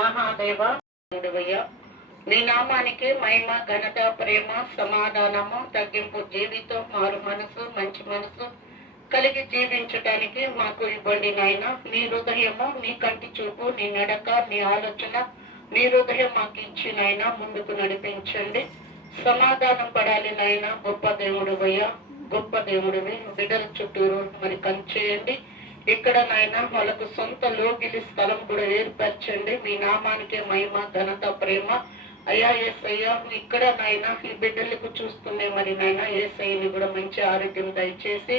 మహాదేవ దేవుడవయ్యా, నీ నామానికి మహిమ, ఘనత, ప్రేమ, సమాధానము, తగ్గింపు, జీవితం, మారు మనసు, మంచి మనసు కలిగి జీవించటానికి మాకు ఇవ్వండి నాయన. నీ హృదయము, నీ కంటి చూపు, నీ నడక, నీ ఆలోచన, నీ హృదయం మాకు ఇచ్చి నాయన ముందుకు నడిపించండి. సమాధానం పడాలి నాయన. గొప్ప దేవుడువయ్యా, గొప్ప దేవుడివి. బిడ్డల చుట్టూరు మరి కంచేయండి. ఇక్కడ నాయన వాళ్ళకు సొంత లోగిలి స్థలం కూడా ఏర్పరచండి. మీ నామానికి మహిమ, ఘనత, ప్రేమ. అయ్యా యేసయ్యా, ఇక్కడ నాయన ఈ బిడ్డలకు చూస్తున్నే మరి నాయన యేసయ్యని కూడా మంచి ఆరోగ్యం దయచేసి,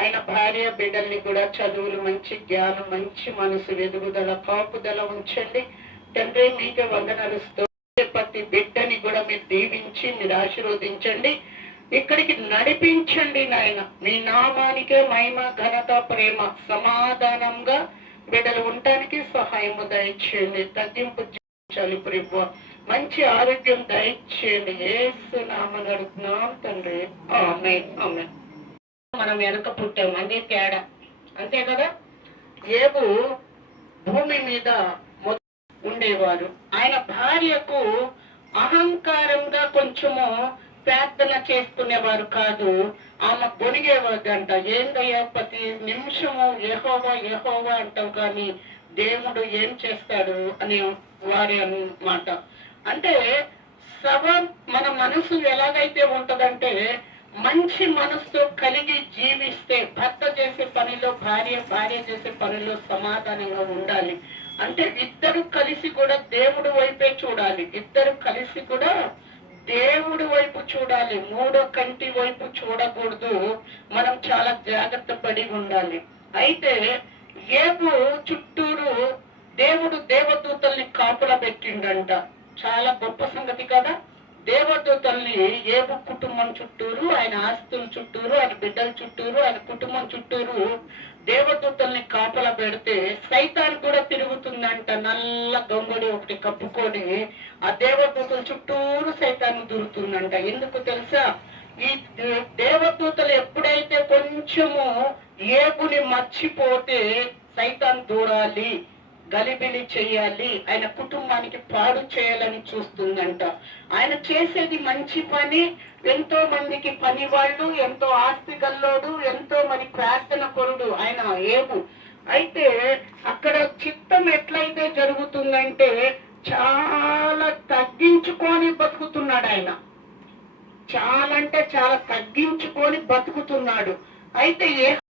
ఆయన భార్య బిడ్డల్ని కూడా చదువులు, మంచి జ్ఞానం, మంచి మనసు, ఎదుగుదల, కాపుదల ఉంచండి. తండ్రి మీకే వందనాలు. ప్రతి బిడ్డని కూడా మీరు దీవించి మీరు ఆశీర్వదించండి. ఇక్కడికి నడిపించండి నాయన. మీ నామానికే మహిమ, ఘనత, ప్రేమ, సమాధానంగా బిడ్డలు ఉండటానికి సహాయము దయచేయండి. తగ్గింపు చేయించాలి ప్రభు. మంచి ఆరోగ్యం దయచేయండి. యేసు నామమున అడుగుతున్నాం తండ్రి, ఆమేన్, ఆమేన్. మనం వెనక పుట్టాం, అదే తేడా, అంతే కదా. ఏబు భూమి మీద ఉండేవారు. ఆయన భార్యకు అహంకారంగా కొంచెము ప్రార్థన చేసుకునేవారు కాదు. ఆమె గొనిగేవాదంట. ఏందయ్యా ప్రతి నిమిషము యెహోవా యెహోవా అంటావు కానీ దేవుడు ఏం చేస్తాడు అనే వారి అన్నమాట. అంటే మన మనసు ఎలాగైతే ఉంటదంటే, మంచి మనసుతో కలిగి జీవిస్తే భర్త చేసే పనిలో భార్య, భార్య చేసే పనిలో సమాధానంగా ఉండాలి. అంటే ఇద్దరు కలిసి కూడా దేవుడి వైపే చూడాలి. ఇద్దరు కలిసి కూడా దేవుడి వైపు చూడాలి. మూడో కంటి వైపు చూడకూడదు. మనం చాలా జాగ్రత్త పడి ఉండాలి. అయితే ఏబు చుట్టూరు దేవుడు దేవదూతల్ని కాపులా పెట్టిండంట. చాలా గొప్ప సంగతి కదా. దేవదూతల్ని ఏబు కుటుంబం చుట్టూరు, ఆయన ఆస్తుల చుట్టూరు, ఆయన బిడ్డల చుట్టూరు, ఆయన కుటుంబం చుట్టూరు దేవదూతల్ని కాపలా పెడితే సైతాన్ కూడా తిరుగుతుందంట. నల్ల గొంగడి ఒకటి కప్పుకొని ఆ దేవదూతల చుట్టూరు సైతాన్ దూరుతుందంట. ఎందుకు తెలుసా? ఈ దేవదూతలు ఎప్పుడైతే కొంచెము ఏబుని మర్చిపోతే సైతాన్ దూరాలి, గలిబిలి చేయాలి, ఆయన కుటుంబానికి పాడు చేయాలని చూస్తుందంట. ఆయన చేసేది మంచి పని. ఎంతో మందికి పని వాళ్ళు, ఎంతో ఆస్తి గల్లోడు, ఎంతో మరి ప్రార్థన పరుడు ఆయన ఏబు. అయితే అక్కడ చిత్తం ఎట్లయితే జరుగుతుందంటే చాలా తగ్గించుకొని బతుకుతున్నాడు ఆయన. చాలా అంటే చాలా తగ్గించుకొని బతుకుతున్నాడు. అయితే